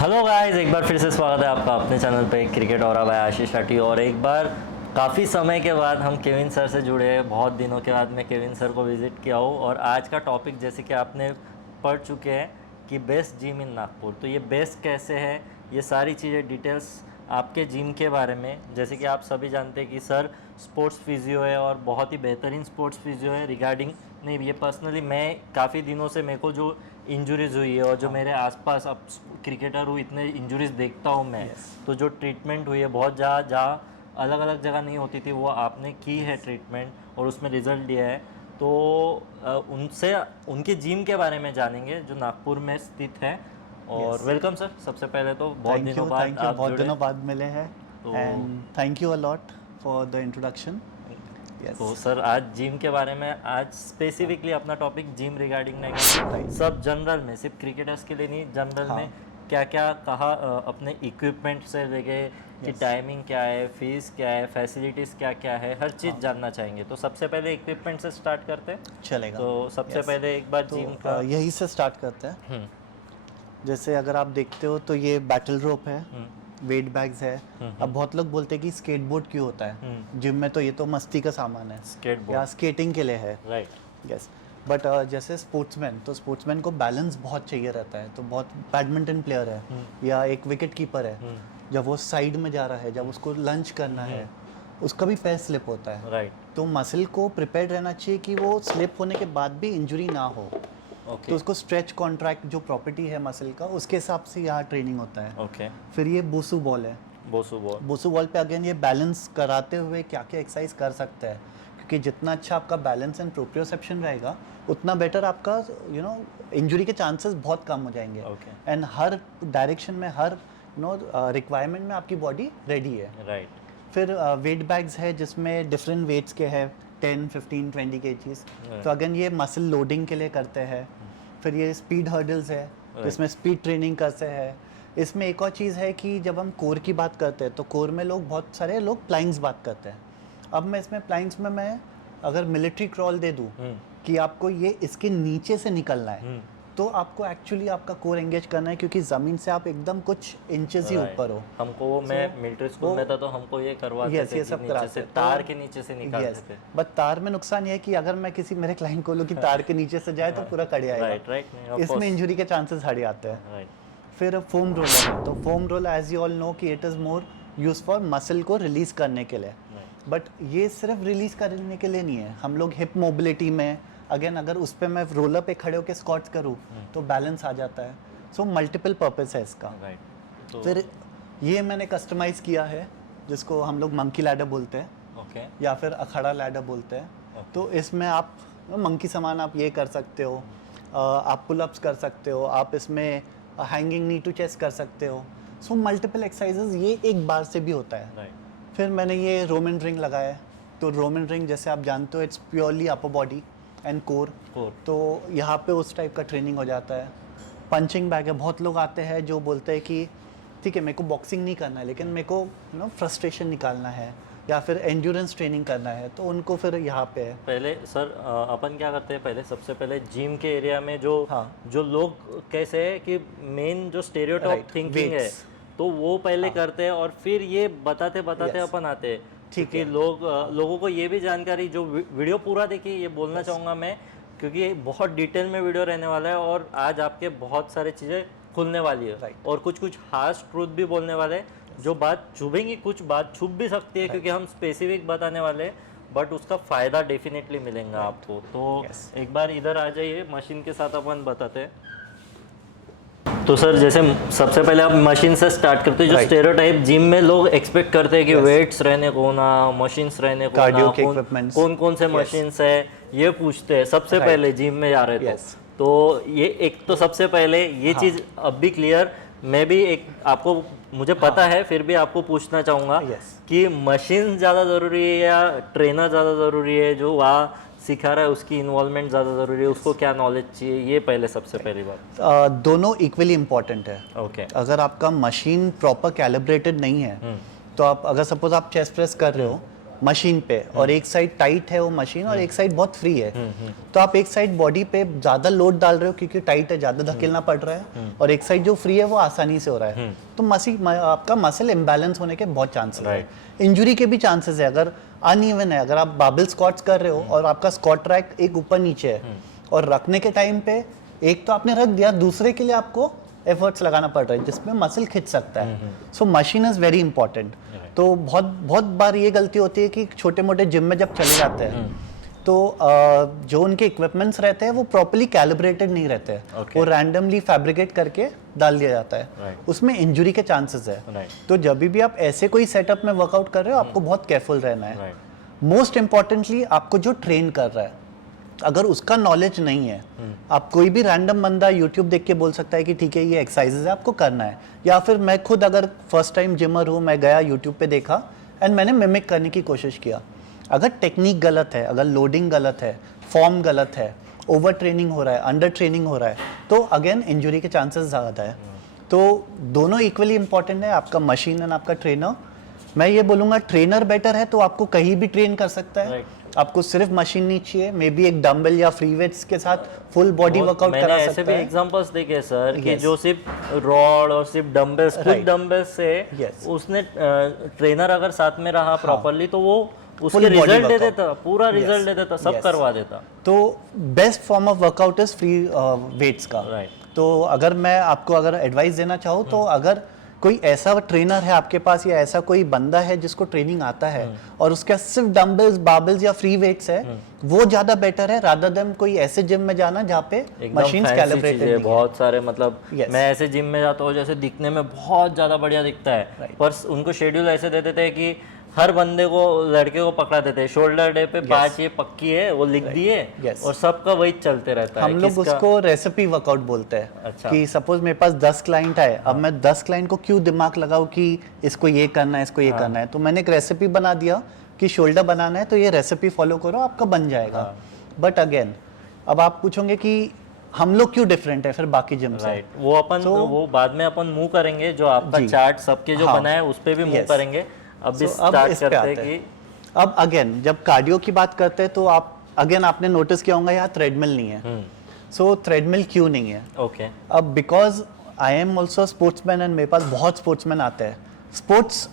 Hello guys, एक बार फिर से स्वागत है आपका अपने चैनल पे क्रिकेट और भाई आशीष शाटी। और एक बार काफ़ी समय के बाद हम केविन सर से जुड़े हैं। बहुत दिनों के बाद मैं केविन सर को विज़िट किया हूँ और आज का टॉपिक जैसे कि आपने पढ़ चुके हैं कि बेस्ट जिम इन नागपुर। तो ये बेस्ट कैसे है, ये सारी चीज़ें डिटेल्स आपके जिम के बारे में। जैसे कि आप सभी जानते हैं कि सर स्पोर्ट्स फिजियो है और बहुत ही बेहतरीन स्पोर्ट्स फिजियो है। रिगार्डिंग नहीं, ये पर्सनली मैं काफ़ी दिनों से मेरे को जो इंजरीज हुई है और जो मेरे आसपास अब क्रिकेटर हूँ, इतने इंजरीज देखता हूँ मैं, तो जो ट्रीटमेंट हुई है बहुत जहाँ अलग अलग जगह नहीं होती थी वो आपने की है ट्रीटमेंट और उसमें रिजल्ट दिया है। तो उनसे उनके जिम के बारे में जानेंगे जो नागपुर में स्थित है। और वेलकम सर, सबसे पहले तो बहुत दिनों बाद आप बहुत जुड़े। दिनों बाद मिले हैं तो and thank you a lot for the introduction. तो सर आज जिम के बारे में, आज स्पेसिफिकली अपना टॉपिक जिम रिगार्डिंग नहीं, सब जनरल में, सिर्फ क्रिकेटर्स के लिए नहीं, जनरल में क्या क्या कहा, अपने इक्विपमेंट से लेके कि टाइमिंग क्या है, फीस क्या है, फैसिलिटीज़ क्या क्या है, हर चीज़ जानना चाहेंगे। तो सबसे पहले इक्विपमेंट से स्टार्ट करते हैं। चलेगा। तो सबसे पहले एक बार जिम का यही से स्टार्ट करते हैं। जैसे अगर आप देखते हो तो ये बैटल रोप है, वेट बैग्स है। अब बहुत लोग बोलते हैं कि स्केटबोर्ड क्यों होता है जिम में, तो ये तो मस्ती का सामान है, स्केटबोर्ड या स्केटिंग के लिए है, राइट। यस। बट जैसे स्पोर्ट्समैन, तो स्पोर्ट्समैन को बैलेंस बहुत चाहिए रहता है। तो बहुत बैडमिंटन प्लेयर है या एक विकेट कीपर है, जब वो साइड में जा रहा है, जब उसको लंच करना है, उसका भी पैर स्लिप होता है, राइट। तो मसल को प्रिपेयर रहना चाहिए कि वो स्लिप होने के बाद भी इंजरी ना हो। तो उसको स्ट्रेच कॉन्ट्रैक्ट जो प्रॉपर्टी है मसल का, उसके हिसाब से यहाँ ट्रेनिंग होता है। फिर ये बोसू बॉल है। बोसू बॉल पे अगेन ये बैलेंस कराते हुए क्या क्या एक्सरसाइज कर सकते हैं, क्योंकि जितना अच्छा आपका बैलेंस एंड प्रोप्रियोसेप्शन रहेगा उतना बेटर आपका इंजरी के चांसेस बहुत कम हो जाएंगे। एंड हर डायरेक्शन में, हर रिक्वायरमेंट में आपकी बॉडी रेडी है। राइट। फिर वेट बैग्स है जिसमें डिफरेंट वेट्स के हैं, 10, 15, 20 kgs। तो अगेन ये मसल लोडिंग के लिए करते हैं। फिर ये स्पीड हर्डल्स है जिसमें स्पीड ट्रेनिंग करते हैं। इसमें एक और चीज़ है कि जब हम कोर की बात करते हैं तो कोर में लोग, बहुत सारे लोग प्लाइंग्स बात करते हैं। अब मैं इसमें प्लाइंग्स में मैं अगर मिलिट्री क्रॉल दे दूँ कि आपको ये इसके नीचे से निकलना है, तो आपको एक्चुअली आपका कोर एंगेज करना है, क्योंकि ज़मीन से आप एकदम कुछ इंचेस ही ऊपर हो। हमको वो मैं मिलिट्री स्कूल में था तो हमको ये करवाते थे ये सब कराते से तार के नीचे से निकालते थे। बट तार में नुकसान ये है कि अगर मैं किसी मेरे क्लाइंट को बोलूं कि तार के नीचे से जाए तो पूरा कट जाएगा। राइट। इसमें इंजरी के चांसेस हट जाते हैं। फिर फोम रोलर है, तो foam roller as you all know कि it is more use for muscle को रिलीज करने के लिए। बट ये सिर्फ रिलीज करने के लिए नहीं है, हम लोग हिप मोबिलिटी में अगेन अगर उस पर मैं रोलर पे खड़े होकर स्क्वाट्स करूँ तो बैलेंस आ जाता है। सो मल्टीपल पर्पस है इसका। फिर ये मैंने कस्टमाइज़ किया है जिसको हम लोग मंकी लैडर बोलते हैं, या फिर अखाड़ा लैडर बोलते हैं। तो इसमें आप मंकी सामान आप ये कर सकते हो, आप पुलअप्स कर सकते हो, आप इसमें हैंगिंग नी टू चेस्ट कर सकते हो। सो मल्टीपल एक्सरसाइजेज ये एक बार से भी होता है। फिर मैंने ये रोमन रिंग लगाया है। तो रोमन रिंग जैसे आप जानते हो it's purely upper body and core, तो यहाँ पे उस टाइप का ट्रेनिंग हो जाता है। पंचिंग बैग है, बहुत लोग आते हैं जो बोलते हैं कि ठीक है मेरे को बॉक्सिंग नहीं करना है, लेकिन मेरे को फ्रस्ट्रेशन निकालना है या फिर एंड्योरेंस ट्रेनिंग करना है, तो उनको फिर यहाँ पे है। पहले सर अपन क्या करते हैं, पहले सबसे पहले जिम के एरिया में जो लोग कैसे है कि मेन जो स्टेरियोटाइप थिंकिंग है तो वो पहले करते हैं और फिर ये बताते अपन आते हैं। ठीक है, लोगों को ये भी जानकारी, जो वीडियो पूरा देखिए, ये बोलना चाहूँगा मैं, क्योंकि बहुत डिटेल में वीडियो रहने वाला है और आज आपके बहुत सारी चीज़ें खुलने वाली है और कुछ हार्श ट्रूथ भी बोलने वाले हैं। जो बात चुभेंगी, कुछ बात छुप भी सकती है क्योंकि हम स्पेसिफिक बताने वाले हैं, बट उसका फ़ायदा डेफिनेटली मिलेगा आपको। तो एक बार इधर आ जाइए, मशीन के साथ अपन बताते हैं। तो सर जैसे सबसे पहले आप मशीन से स्टार्ट करते हैं। जो स्टेरियोटाइप जिम में लोग एक्सपेक्ट करते हैं कि वेट्स रहने को ना, मशीन्स रहने को ना, कौन से मशीन्स है ये पूछते हैं सबसे पहले जिम में जा रहे तो ये एक तो सबसे पहले ये चीज़ अब भी क्लियर, मैं भी एक आपको मुझे पता है, फिर भी आपको पूछना चाहूँगा कि मशीन ज़्यादा ज़रूरी है या ट्रेनर ज़्यादा ज़रूरी है, जो वहाँ सिखा रहा है उसकी इन्वॉल्वमेंट ज़्यादा ज़रूरी है, उसको क्या नॉलेज चाहिए, ये पहले सबसे पहली बात। दोनों इक्वली इम्पॉर्टेंट है। अगर आपका मशीन प्रॉपर कैलिब्रेटेड नहीं है तो आप अगर सपोज आप चेस्ट प्रेस कर रहे हो मशीन पे और एक साइड टाइट है वो मशीन और एक साइड बहुत फ्री है, तो आप एक साइड बॉडी पे ज़्यादा लोड डाल रहे हो क्योंकि टाइट है, ज़्यादा धकेलना पड़ रहा है, और एक साइड जो फ्री है वो आसानी से हो रहा है, तो आपका मसल इम्बैलेंस होने के बहुत चांसेस है, इंजुरी के भी चांसेस है। अगर अनइवन है, अगर आप बाबल स्क्वाट्स कर रहे हो और आपका स्क्वाट ट्रैक एक ऊपर नीचे है और रखने के टाइम पे एक तो आपने रख दिया, दूसरे के लिए आपको एफर्ट्स लगाना पड़ रहा है जिसमें मसल खिंच सकता है। So machine is very important. तो बहुत बहुत बार ये गलती होती है कि छोटे मोटे जिम में जब चले जाते हैं तो जो उनके इक्विपमेंट्स रहते हैं वो प्रॉपर्ली कैलिब्रेटेड नहीं रहते हैं, वो रैंडमली फैब्रिकेट करके डाल दिया जाता है, उसमें इंजुरी के चांसेस है। तो जब भी आप ऐसे कोई सेटअप में वर्कआउट कर रहे हो आपको बहुत केयरफुल रहना है। मोस्ट इंपॉर्टेंटली आपको जो ट्रेन कर रहा है अगर उसका नॉलेज नहीं है, आप कोई भी रैंडम बंदा यूट्यूब देख के बोल सकता है कि ठीक है ये एक्सरसाइजेज है आपको करना है, या फिर मैं खुद अगर फर्स्ट टाइम जिमर हूँ, मैं गया यूट्यूब पे देखा एंड मैंने मिमिक करने की कोशिश किया, अगर टेक्निक गलत है, अगर लोडिंग गलत है, फॉर्म गलत है, ओवर ट्रेनिंग हो रहा है, अंडर ट्रेनिंग हो रहा है, तो अगेन इंजरी के चांसेस ज़्यादा है। तो दोनों इक्वली इंपॉर्टेंट है, आपका मशीन एंड आपका ट्रेनर। मैं ये बोलूँगा ट्रेनर बेटर है तो आपको कहीं भी ट्रेन कर सकता है, आपको सिर्फ मशीन नहीं चाहिए, मे बी एक डंबल या फ्री वेट्स के साथ फुल बॉडी वर्कआउट करा सकता है। मैंने ऐसे भी एग्जांपल्स देखे सर कि जो सिर्फ रॉड और सिर्फ डंबल्स, खुद डंबल्स से उसने ट्रेनर अगर साथ में रहा प्रॉपर्ली तो वो उसके रिजल्ट दे देता, पूरा रिजल्ट दे देता, सब करवा देता। तो best form of workout is free weights का। तो अगर मैं आपको अगर एडवाइस देना चाहूँ तो अगर कोई ऐसा ट्रेनर है आपके पास या ऐसा कोई बंदा है जिसको ट्रेनिंग आता है और उसके सिर्फ डंबल्स, बाबल्स या फ्री वेट्स है, वो ज्यादा बेटर है रादर देन कोई ऐसे जिम में जाना जहाँ पे मशीन्स कैलिब्रेटेड है। बहुत सारे मतलब मैं ऐसे जिम में जाता हूँ जैसे दिखने में बहुत ज्यादा बढ़िया दिखता है, पर उनको शेड्यूल ऐसे दे देते हैं कि हर बंदे को, लड़के को पकड़ा देते हैं, शोल्डर डे पे 5 ये पक्की है वो लिख दिए और सबका वही चलते रहता है। हम लोग उसको रेसिपी वर्कआउट बोलते हैं। अच्छा। कि सपोज मेरे पास 10 क्लाइंट आए, अब मैं 10 क्लाइंट को क्यों दिमाग लगाऊं कि इसको ये करना है, इसको ये करना है, तो मैंने एक रेसिपी बना दिया कि शोल्डर बनाना है तो ये रेसिपी फॉलो करो, आपका बन जाएगा। बट अगेन अब आप पूछोंगे कि हम लोग क्यों डिफरेंट है फिर बाकी जिम से, वो अपन वो बाद में अपन मूव करेंगे, जो आपका चार्ट सबके जो बना है उस पे भी मूव करेंगे। अब स्टार्ट करते हैं कि अब अगेन जब कार्डियो की बात करते हैं तो आप अगेन आपने नोटिस किया होगा यहाँ थ्रेडमिल नहीं है। सो थ्रेडमिल क्यों नहीं है? ओके। अब because I am also sportsman and मेरे पास बहुत स्पोर्ट्समैन आते हैं, स्पोर्ट्स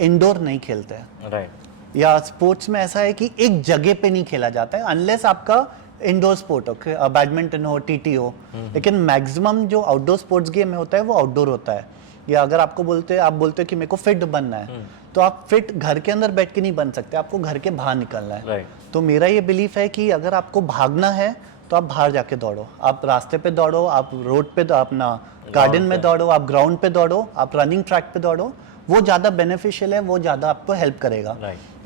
इंडोर नहीं खेलते हैं। राइट। या स्पोर्ट्स में ऐसा है कि एक जगह पे नहीं खेला जाता है अनलेस आपका इंडोर स्पोर्ट हो, बैडमिंटन हो, टीटी हो, लेकिन मैक्सिमम जो आउटडोर स्पोर्ट्स गेम होता है वो आउटडोर होता है। या अगर आपको आप बोलते हो कि मेरे को फिट बनना है, तो आप फिट घर के अंदर बैठ के नहीं बन सकते, आपको घर के बाहर निकलना है। तो मेरा ये बिलीफ है कि अगर आपको भागना है तो आप बाहर जाके दौड़ो, आप रास्ते पे दौड़ो, आप रोड पे अपना गार्डन में दौड़ो, आप ग्राउंड पे दौड़ो, आप रनिंग ट्रैक पे दौड़ो, वो ज़्यादा बेनिफिशियल है, वो ज़्यादा आपको हेल्प करेगा।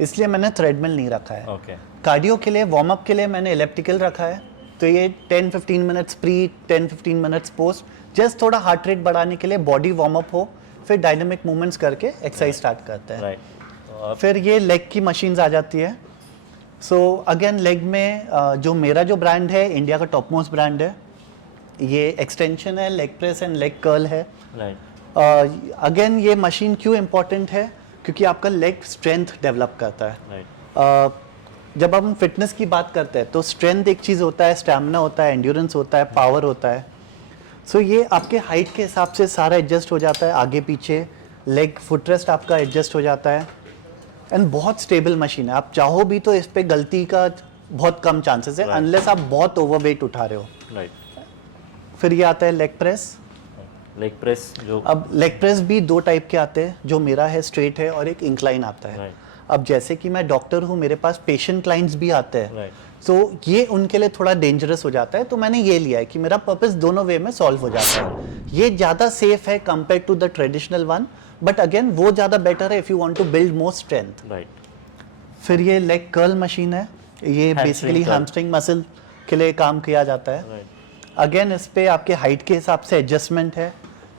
इसलिए मैंने थ्रेडमिल नहीं रखा है। कार्डियो के लिए, वार्म अप के लिए मैंने इलेप्टिकल रखा है, तो ये 10-15 minutes pre, 10-15 minutes post, just थोड़ा हार्ट रेट बढ़ाने के लिए, बॉडी वार्म अप हो, फिर डायनामिक मूवमेंट्स करके एक्सरसाइज स्टार्ट करते हैं। फिर ये लेग की मशीन्स आ जाती है। सो अगेन लेग में जो मेरा जो ब्रांड है इंडिया का टॉप मोस्ट ब्रांड है, ये एक्सटेंशन है, leg press and leg curl है। अगेन ये मशीन क्यों इम्पोर्टेंट है? क्योंकि आपका लेग स्ट्रेंथ डेवलप करता है। जब हम फिटनेस की बात करते हैं तो स्ट्रेंथ एक चीज़ होता है, स्टैमिना होता है, एंड्योरेंस होता है, पावर होता है। सो ये आपके हाइट के हिसाब से सारा एडजस्ट हो जाता है, आगे पीछे लेग फुटरेस्ट आपका एडजस्ट हो जाता है, एंड बहुत स्टेबल मशीन है। आप चाहो भी तो इस पे गलती का बहुत कम चांसेस है, अनलेस आप बहुत ओवरवेट उठा रहे हो। फिर ये आता है लेग प्रेस। लेग प्रेस जो अब लेग प्रेस भी 2 टाइप के आते हैं, जो मेरा है स्ट्रेट है और एक इंक्लाइन आता है। अब जैसे कि मैं डॉक्टर हूँ, मेरे पास पेशेंट क्लाइंट्स भी आते हैं, सो ये उनके लिए थोड़ा डेंजरस हो जाता है, तो मैंने ये लिया है कि मेरा पर्पस दोनों वे में सॉल्व हो जाता है। ये ज़्यादा सेफ है compare to the traditional one, but again वो ज़्यादा बेटर है if you want to build more strength. फिर ये लेग कर्ल मशीन है, ये बेसिकली हैमस्ट्रिंग मसल के लिए काम किया जाता है। अगेन इस पे आपके हाइट के हिसाब से एडजस्टमेंट है,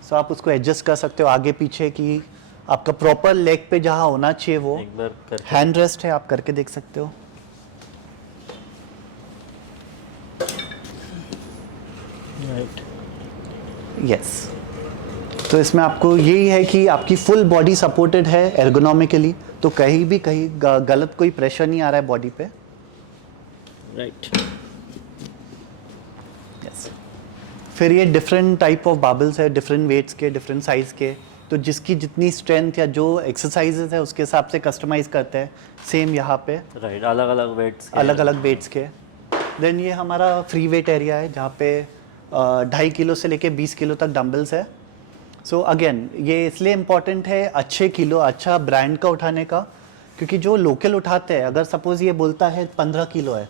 सो आप उसको एडजस्ट कर सकते हो आगे पीछे की, आपका प्रॉपर लेग पे जहाँ होना चाहिए वो। हैंड रेस्ट है, आप करके देख सकते हो। यस। तो इसमें आपको यही है कि आपकी फुल बॉडी सपोर्टेड है एर्गोनॉमिकली, तो कहीं गलत कोई प्रेशर नहीं आ रहा है बॉडी पे। राइट। यस। फिर ये डिफरेंट टाइप ऑफ बाबल्स है, डिफरेंट वेट्स के, डिफरेंट साइज के, तो जिसकी जितनी स्ट्रेंथ या जो एक्सरसाइजेस है उसके हिसाब से कस्टमाइज करते हैं। सेम यहाँ पे राइट, अलग अलग वेट्स के। देन ये हमारा फ्री वेट एरिया है जहाँ पे 2.5 किलो से लेके 20 किलो तक डंबल्स है। सो अगेन ये इसलिए इम्पॉर्टेंट है अच्छे किलो, अच्छा ब्रांड का उठाने का, क्योंकि जो लोकल उठाते हैं, अगर सपोज ये बोलता है 15 किलो है,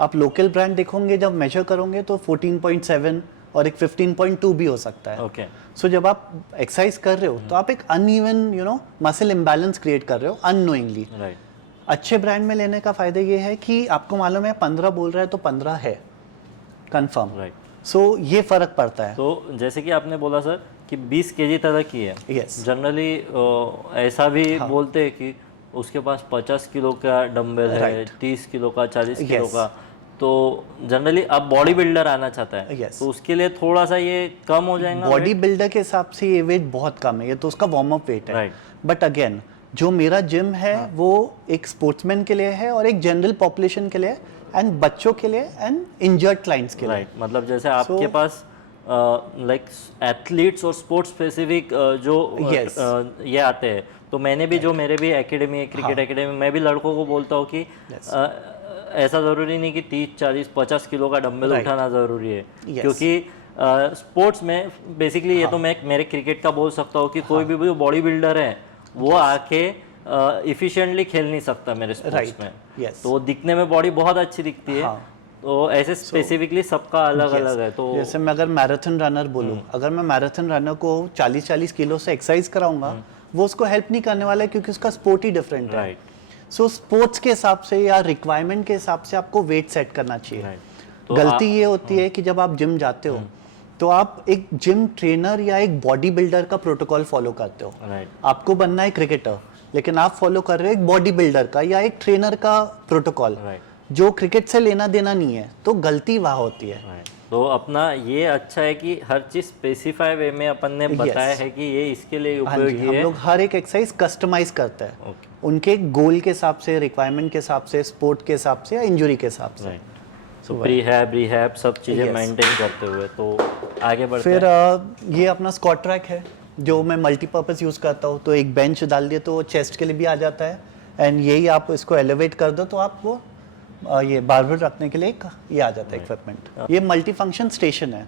आप लोकल ब्रांड देखोगे जब मेजर करोगे तो 14.7 और एक 15.2 भी हो सकता है। ओके। सो जब आप एक्सरसाइज कर रहे हो तो आप एक अनइवन मसल इम्बैलेंस क्रिएट कर रहे हो अननोइंगली। राइट। अच्छे ब्रांड में लेने का फायदा ये है कि आपको मालूम है 15 बोल रहा है तो 15 है कंफर्म। राइट। सो ये फर्क पड़ता है। तो जैसे कि आपने बोला सर कि 20 केजी तक की है, यस। जनरली ऐसा भी बोलते हैं कि उसके पास 50 किलो का डंबल है, 30 किलो का, 40 किलो का, तो जनरली अब बॉडी बिल्डर आना चाहता है, तो उसके लिए थोड़ा सा ये कम हो जाएगा। बॉडी बिल्डर के हिसाब से ये वेट बहुत कम है, ये तो उसका वार्म अप वेट है। बट अगेन जो मेरा जिम है वो एक स्पोर्ट्समैन के लिए है और एक जनरल पॉपुलेशन के लिए एंड बच्चों के लिए एंड इंजर्ड क्लाइंट्स के लिए। राइट, मतलब जैसे आपके पास लाइक एथलीट्स और स्पोर्ट्स स्पेसिफिक जो ये आते हैं, तो मैंने भी जो मेरे भी एकेडमी है, क्रिकेट एकेडमी, मैं भी लड़कों को बोलता हूँ कि ऐसा ज़रूरी नहीं कि 30, 40, 50 किलो का डंबल उठाना ज़रूरी है, क्योंकि स्पोर्ट्स में बेसिकली ये तो मैं मेरे क्रिकेट का बोल सकता हूँ कि कोई भी बॉडी बिल्डर है वो आके इफिशिएंटली खेल नहीं सकता मेरे स्पोर्ट्स में। तो वो दिखने में बॉडी बहुत अच्छी दिखती है। तो ऐसे स्पेसिफिकली सबका अलग अलग है। तो जैसे मैं अगर मैराथन रनर बोलूँ, अगर मैं मैराथन रनर को 40-40 किलो से एक्सरसाइज कराऊंगा, वो उसको हेल्प नहीं करने वाला है क्योंकि उसका स्पोर्ट ही डिफरेंट है। सो स्पोर्ट्स के हिसाब से या रिक्वायरमेंट के हिसाब से आपको वेट सेट करना चाहिए। तो गलती ये होती है कि जब आप जिम जाते हो तो आप एक जिम ट्रेनर या एक बॉडी बिल्डर का प्रोटोकॉल फॉलो करते हो। आपको बनना है क्रिकेटर, लेकिन आप फॉलो कर रहे हो एक बॉडी बिल्डर का या एक ट्रेनर का प्रोटोकॉल, जो क्रिकेट से लेना देना नहीं है। तो गलती वहाँ होती है। तो अपना ये अच्छा है कि हर चीज स्पेसिफाई वे में अपन ने बताया है कि ये इसके लिए उपयोगी है। हम लोग हर एक एक्सरसाइज कस्टमाइज करते हैं उनके गोल के हिसाब से, रिक्वायरमेंट के हिसाब से, स्पोर्ट के हिसाब से या इंजरी के हिसाब से। प्रीहैब सब चीजें मेंटेन करते हुए तो आगे बढ़ते हैं। फिर ये अपना स्क्वाट ट्रैक है जो मैं मल्टीपर्पज यूज करता हूँ। तो एक बेंच डाल दिए तो चेस्ट के लिए भी आ जाता है, एंड यही आप इसको एलिवेट कर दो तो आप वो ये बारबेल रखने के लिए ये आ जाता है इक्विपमेंट। ये मल्टी फंक्शन स्टेशन है।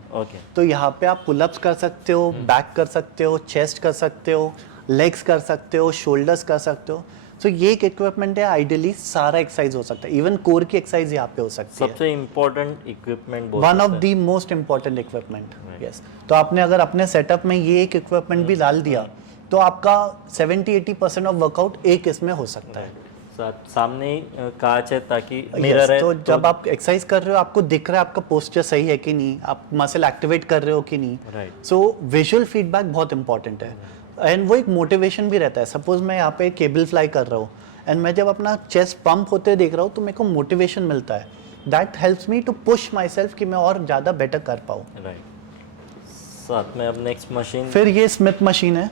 तो यहाँ पे आप पुलअप्स कर सकते हो, बैक कर सकते हो, चेस्ट कर सकते हो, लेग्स कर सकते हो, शोल्डर्स कर सकते हो। तो ये एक इक्विपमेंट है, आइडियली सारा एक्सरसाइज हो सकता है, इवन कोर की एक्सरसाइज यहाँ पे हो सकती है। सबसे important equipment, one of the most important equipment. Yes. तो आपने अगर अपने सेटअप में ये एक इक्विपमेंट भी डाल दिया तो आपका 70-80% ऑफ वर्कआउट एक इसमें हो सकता है। सामने कांच है ताकि मिरर है, तो जब आप एक्सरसाइज कर रहे हो आपको दिख रहा है आपका पोस्चर सही है कि नहीं, आप मसल एक्टिवेट कर रहे हो कि नहीं। सो विजुअल फीडबैक बहुत इंपॉर्टेंट है, एंड वो एक मोटिवेशन भी रहता है। सपोज मैं यहाँ पे केबल फ्लाई कर रहा हूँ एंड मैं जब अपना चेस्ट पंप होते देख रहा हूँ तो मेरे को मोटिवेशन मिलता है। That helps me to push myself कि मैं और ज़्यादा बेटर कर पाऊँ। साथ में अब नेक्स्ट मशीन, फिर ये स्मिथ मशीन है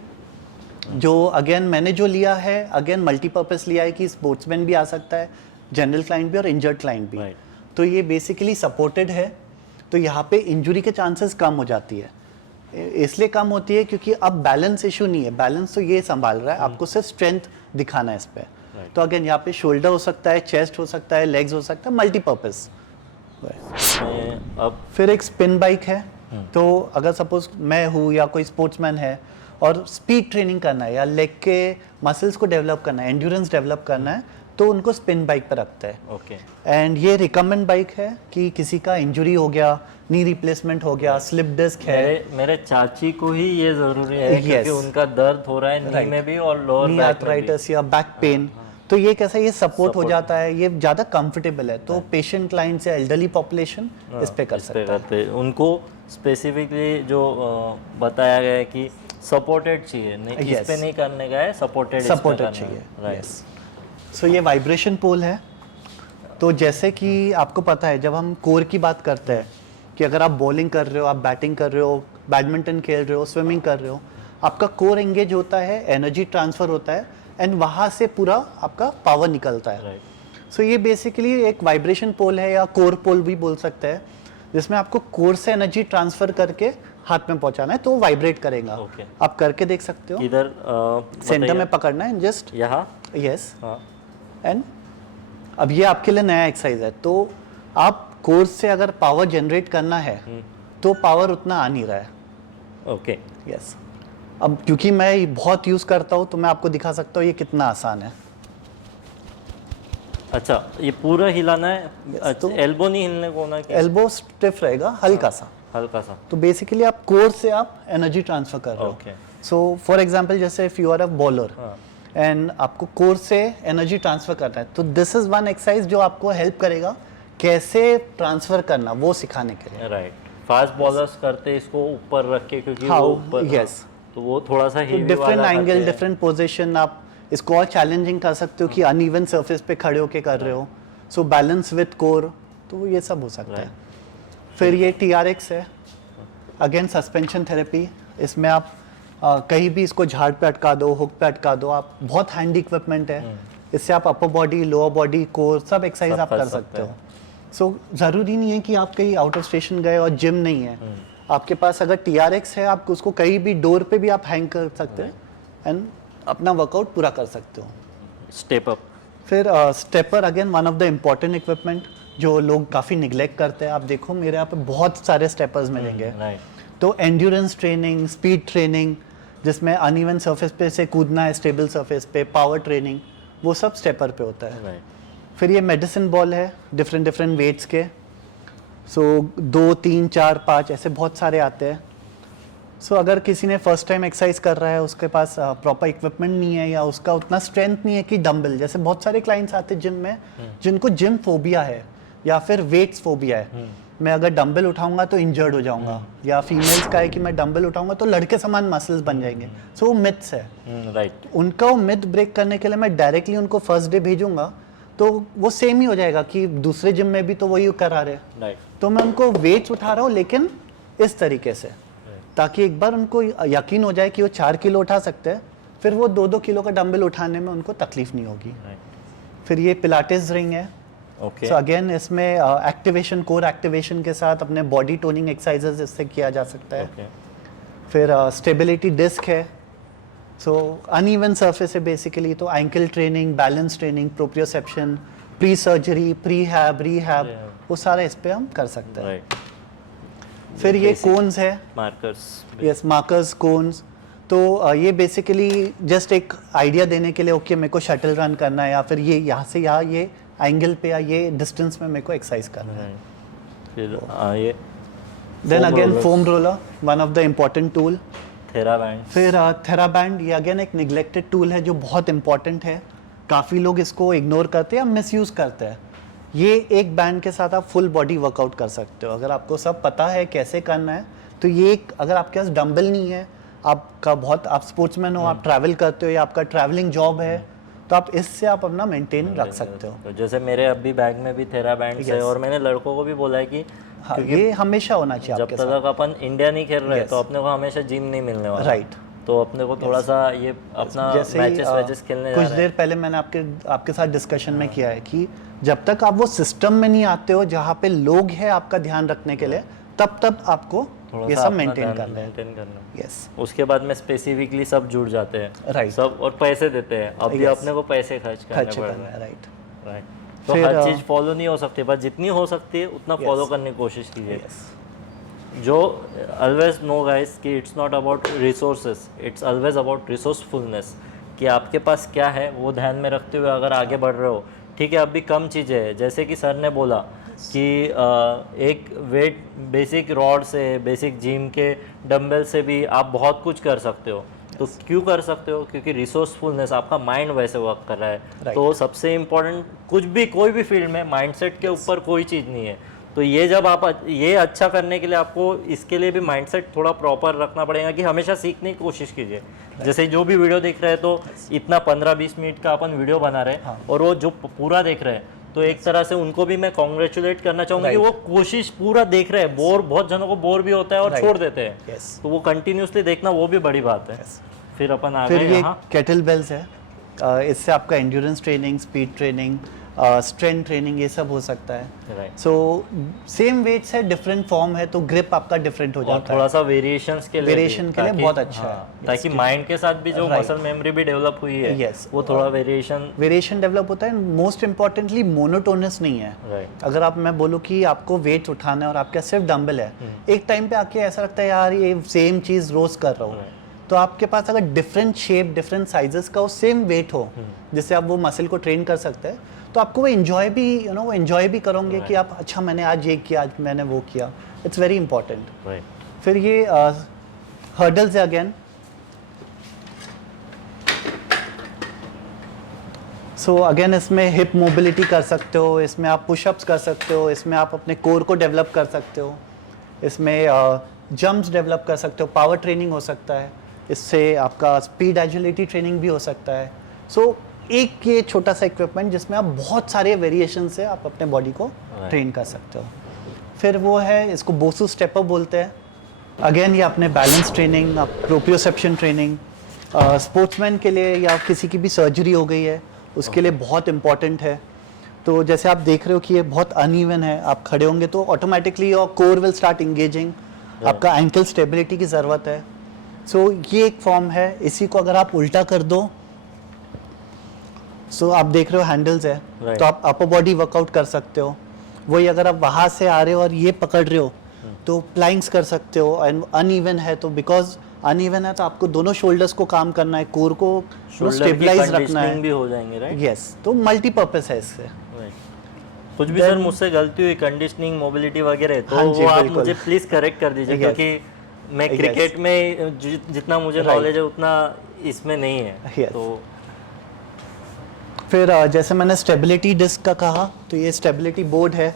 जो अगेन मैंने जो लिया है, अगेन मल्टीपर्पज लिया है कि स्पोर्ट्समैन भी आ सकता है, जनरल क्लाइंट भी और इंजर्ड क्लाइंट भी। तो ये बेसिकली सपोर्टेड है, तो यहाँ पे इंजरी के चांसेस कम हो जाती है। इसलिए कम होती है क्योंकि अब बैलेंस इशू नहीं है, बैलेंस तो ये संभाल रहा है, आपको सिर्फ स्ट्रेंथ दिखाना है इस पे। तो अगेन यहाँ पे शोल्डर हो सकता है, चेस्ट हो सकता है, लेग्स हो सकता है, मल्टीपर्पज। अब फिर एक स्पिन बाइक है। तो अगर सपोज मैं हूँ या कोई स्पोर्ट्समैन है और स्पीड ट्रेनिंग करना है या लेग के मसल्स को डेवलप करना है, एंड्योरेंस डेवलप करना है, तो उनको स्पिन बाइक पर रखते हैं। एंड ये रिकमेंड बाइक है कि किसी का इंजरी हो गया, नी रिप्लेसमेंट हो गया, स्लिप डिस्क है। मेरे चाची को ही ये जरूरी है क्योंकि उनका दर्द हो रहा है नी में भी और लोअर बैक आर्थराइटिस या बैक पेन। तो ये कैसा, ये सपोर्ट हो जाता है, ये ज़्यादा कंफर्टेबल है। तो पेशेंट क्लाइंट्स या एल्डरली पॉपुलेशन इस पे कर सकते हैं। उनको स्पेसिफिकली जो बताया गया है कि सपोर्टेड चाहिए, नहीं इस पे नहीं करने का है, सपोर्टेड चाहिए। राइट। सो ये वाइब्रेशन पोल है। तो जैसे कि आपको पता है जब हम कोर की बात करते हैं कि अगर आप बॉलिंग कर रहे हो, आप बैटिंग कर रहे हो, बैडमिंटन खेल रहे हो, स्विमिंग कर रहे हो, आपका कोर एंगेज होता है, एनर्जी ट्रांसफर होता है एंड वहाँ से पूरा आपका पावर निकलता है। सो ये बेसिकली एक वाइब्रेशन पोल है या कोर पोल भी बोल सकते हैं, जिसमें आपको कोर से एनर्जी ट्रांसफर करके हाथ में पहुंचाना है तो वो वाइब्रेट करेगा। आप करके देख सकते हो। इधर सेंटर में पकड़ना है जस्ट यहाँ। यस। एंड अब ये आपके लिए नया एक्सरसाइज है, तो आप कोर से अगर पावर जनरेट करना है तो पावर उतना आ नहीं रहा है। ओके। यस। अब क्योंकि मैं बहुत यूज करता हूँ तो मैं आपको दिखा सकता हूँ ये कितना आसान है। अच्छा, ये पूरा हिलाना है। तो एल्बो नहीं हिलने को ना? एल्बो स्टिफ रहेगा, हल्का सा। हल्का सा। तो बेसिकली आप कोर से आप एनर्जी ट्रांसफर कर रहे हो। सो फॉर एग्जांपल जैसे if you are a bowler and आपको कोर से एनर्जी ट्रांसफर करना है, तो दिस इज वन एक्सरसाइज जो आपको हेल्प करेगा कैसे ट्रांसफर करना वो सिखाने के लिए। राइट। फास्ट बॉलर्स करते इसको ऊपर रख के, क्योंकि वो ऊपर। यस। तो वो थोड़ा सा हेवी डिफरेंट वाला एंगल, डिफरेंट पोजीशन, आप इसको और चैलेंजिंग कर सकते हो कि अनइवन सरफेस पे खड़े होके कर रहे हो। सो बैलेंस विद कोर, तो ये सब हो सकता है। फिर ये TRX है, अगेन सस्पेंशन थेरेपी। इसमें आप कहीं भी इसको झाड़ पे अटका दो, हुक पे अटका दो, आप बहुत हैंडी इक्विपमेंट है। इससे आप upper body, lower body, core सब एक्सरसाइज आप कर सकते हो। सो ज़रूरी नहीं है कि आप कहीं आउट ऑफ स्टेशन गए और जिम नहीं है, आपके पास अगर TRX है आप उसको कहीं भी डोर पे भी आप हैंग कर सकते हैं एंड अपना वर्कआउट पूरा कर सकते हो। Step up. फिर stepper again one of the important equipment जो लोग काफ़ी निगलेक्ट करते हैं। आप देखो मेरे यहाँ पे बहुत सारे स्टेपर्स मिलेंगे। तो एंड्योरेंस ट्रेनिंग, स्पीड ट्रेनिंग, जिसमें अनइवन सरफेस पे से कूदना है, स्टेबल सरफेस पे, पावर ट्रेनिंग, वो सब स्टेपर पे होता है। फिर ये मेडिसिन बॉल है, डिफरेंट डिफरेंट वेट्स के। सो 2, 3, 4, 5 ऐसे बहुत सारे आते हैं। सो अगर किसी ने फर्स्ट टाइम एक्सरसाइज कर रहा है, उसके पास प्रॉपर इक्विपमेंट नहीं है या उसका उतना स्ट्रेंथ नहीं है कि डंबल, जैसे बहुत सारे क्लाइंट्स आते हैं जिम में जिनको जिम फोबिया है या फिर वेट्स फोबिया है, मैं अगर डंबल उठाऊंगा तो इंजर्ड हो जाऊंगा, या फीमेल्स का है कि मैं डंबल उठाऊंगा तो लड़के समान मसल्स बन जाएंगे। सो वो मिथ्स है। राइट। उनका वो मिथ ब्रेक करने के लिए मैं डायरेक्टली उनको फर्स्ट डे भेजूंगा तो वो सेम ही हो जाएगा कि दूसरे जिम में भी तो वही करा रहे। तो मैं उनको वेट्स उठा रहा हूँ लेकिन इस तरीके से, ताकि एक बार उनको यकीन हो जाए कि वो 4 किलो उठा सकते हैं, फिर वो 2-2 किलो का डंबल उठाने में उनको तकलीफ नहीं होगी। फिर ये पिलाटेस रिंग है। सो अगेन इसमें एक्टिवेशन, कोर एक्टिवेशन के साथ अपने बॉडी टोनिंग एक्सरसाइजेस इससे किया जा सकता है। फिर स्टेबिलिटी डिस्क है। सो अनइवन सरफेस है बेसिकली, तो ankle training, balance training, proprioception, pre surgery, pre हैब, रीहैब, वो सारा इस पे हम कर सकते हैं। फिर ये कोन्स है, मार्कर्स। Yes, markers, cons. तो ये बेसिकली जस्ट एक आइडिया देने के लिए, ओके मेरे को शटल रन करना है या फिर ये यहाँ से यहाँ ये एंगल पे या ये डिस्टेंस में मेरे को एक्सरसाइज करना है। फिर ये then again foam roller, one of the important tool. TheraBand. फिर थेराबैंड, ये अगेन एक निगलेक्टेड टूल है जो बहुत इंपॉर्टेंट है। काफ़ी लोग इसको इग्नोर करते हैं या मिसयूज़ करते हैं। ये एक बैंड के साथ आप फुल बॉडी वर्कआउट कर सकते हो। अगर आपको सब पता है कैसे करना है तो ये एक, अगर आपके पास डंबल नहीं है, आपका बहुत, आप स्पोर्ट्समैन हो, आप ट्रैवल करते हो या आपका ट्रैवलिंग जॉब है, तो आप इससे आप अपना मेंटेन रख सकते हो। जैसे मेरे अभी बैग में भी थेराबैंड है और मैंने लड़कों को भी बोला है कि हाँ, ये हमेशा होना चाहिए। जब तक अपन इंडिया नहीं खेल रहे तो अपने को हमेशा जिम नहीं मिलने वाला। राइट। तो अपने को थोड़ा सा ये अपना मैचेस खेलने कुछ देर पहले मैंने आपके साथ डिस्कशन में किया है कि जब तक आप वो सिस्टम में नहीं आते हो जहाँ पे लोग हैं आपका ध्यान रखने के लिए, तब आपको ये सब मेंटेन करना है। यस। उसके बाद में स्पेसिफिकली सब जुड़ जाते हैं। राइट। सब और पैसे देते हैं, अब ये अपने को पैसे खर्च करना है। राइट। राइट। तो हर चीज फॉलो नहीं हो सकती, पर जितनी हो सकती है उतना फॉलो करने की कोशिश कीजिए। जो ऑलवेज नो गाइस कि it's not about resources, it's always about resourcefulness, कि आपके पास क्या है वो ध्यान में रखते हुए अगर आगे बढ़ रहे हो। ठीक है, अभी कम चीज़ें हैं, जैसे कि सर ने बोला कि एक वेट बेसिक रॉड से, बेसिक जिम के डंबल से भी आप बहुत कुछ कर सकते हो। तो क्यों कर सकते हो? क्योंकि रिसोर्सफुलनेस, आपका माइंड वैसे वर्क कर रहा है। तो सबसे इम्पोर्टेंट, कुछ भी कोई भी फील्ड में माइंडसेट के ऊपर कोई चीज़ नहीं है। तो ये जब आप ये अच्छा करने के लिए आपको इसके लिए भी माइंडसेट थोड़ा प्रॉपर रखना पड़ेगा कि हमेशा सीखने की कोशिश कीजिए। जैसे जो भी वीडियो देख रहे हैं, तो इतना 15-20 मिनट का अपन वीडियो बना रहे हैं और वो जो पूरा देख रहे हैं, तो एक तरह से उनको भी मैं कॉन्ग्रेचुलेट करना चाहूंगा कि वो कोशिश पूरा देख रहे हैं। बोर, बहुत जनों को बोर भी होता है और छोड़ देते हैं, तो वो कंटिन्यूसली देखना वो भी बड़ी बात है। फिर अपन आ गए यहाँ, केटल बेल्स है। इससे आपका endurance training, speed training, strength training ये सब हो सकता है। सो सेम वेट्स है, डिफरेंट फॉर्म है, तो ग्रिप आपका डिफरेंट हो जाता है। थोड़ा सा वेरिएशंस के लिए बहुत अच्छा है, ताकि माइंड के साथ भी जो मसल मेमोरी भी डेवलप हुई है, वो थोड़ा वेरिएशन डेवलप होता है। मोस्ट इम्पोर्टेंटली मोनोटोनस नहीं है। अगर आप, मैं बोलूँ कि आपको वेट उठाना है और आपका सिर्फ डंबल है, एक टाइम पे आके ऐसा लगता है यार ये सेम चीज़ रोज कर रहा हूँ, तो आपके पास अगर डिफरेंट शेप, डिफरेंट साइजेस का वो सेम वेट हो जिससे आप वो मसल को ट्रेन कर सकते हैं, तो आपको वो एंजॉय भी, वो एंजॉय भी करोगे कि आप अच्छा मैंने आज ये किया, आज मैंने वो किया। It's very important. फिर ये हर्डल्स है अगेन। सो अगेन इसमें हिप मोबिलिटी कर सकते हो, इसमें आप पुशअप्स कर सकते हो, इसमें आप अपने कोर को डेवलप कर सकते हो, इसमें जंप्स डेवलप कर सकते हो, पावर ट्रेनिंग हो सकता है, इससे आपका स्पीड एजिलिटी ट्रेनिंग भी हो सकता है। सो एक ये छोटा सा इक्विपमेंट जिसमें आप बहुत सारे वेरिएशन से आप अपने बॉडी को ट्रेन कर सकते हो। फिर वो है, इसको बोसू स्टेप अप बोलते हैं। अगेन ये अपने बैलेंस ट्रेनिंग, आप प्रोप्रियोसेप्शन ट्रेनिंग, स्पोर्ट्समैन के लिए या किसी की भी सर्जरी हो गई है उसके लिए बहुत इंपॉर्टेंट है। तो जैसे आप देख रहे हो कि ये बहुत अनइवन है, आप खड़े होंगे तो automatically your core will start engaging, आपका एंकल स्टेबिलिटी की ज़रूरत है। सो ये एक फॉर्म है। इसी को अगर आप उल्टा कर दो, सो आप देख रहे हो हैंडल्स है, तो आप अपर बॉडी वर्कआउट कर सकते हो। वही अगर आप वहाँ से आ रहे हो और ये पकड़ रहे हो तो प्लैंक्स कर सकते हो। एंड अनइवन है तो बिकॉज अनइवन है तो आपको दोनों शोल्डर्स को काम करना है, कोर को स्टेबलाइज रखना है, भी हो जाएंगे, राइट? यस, तो मल्टीपर्पस है इससे। कुछ भी सर मुझसे गलती हुई, कंडीशनिंग, मोबिलिटी वगैरह, तो वो आप मुझे प्लीज करेक्ट कर दीजिए, क्योंकि मैं क्रिकेट में जितना मुझे नॉलेज है उतना इसमें नहीं है। तो फिर जैसे मैंने स्टेबिलिटी डिस्क का कहा, तो ये स्टेबिलिटी बोर्ड है।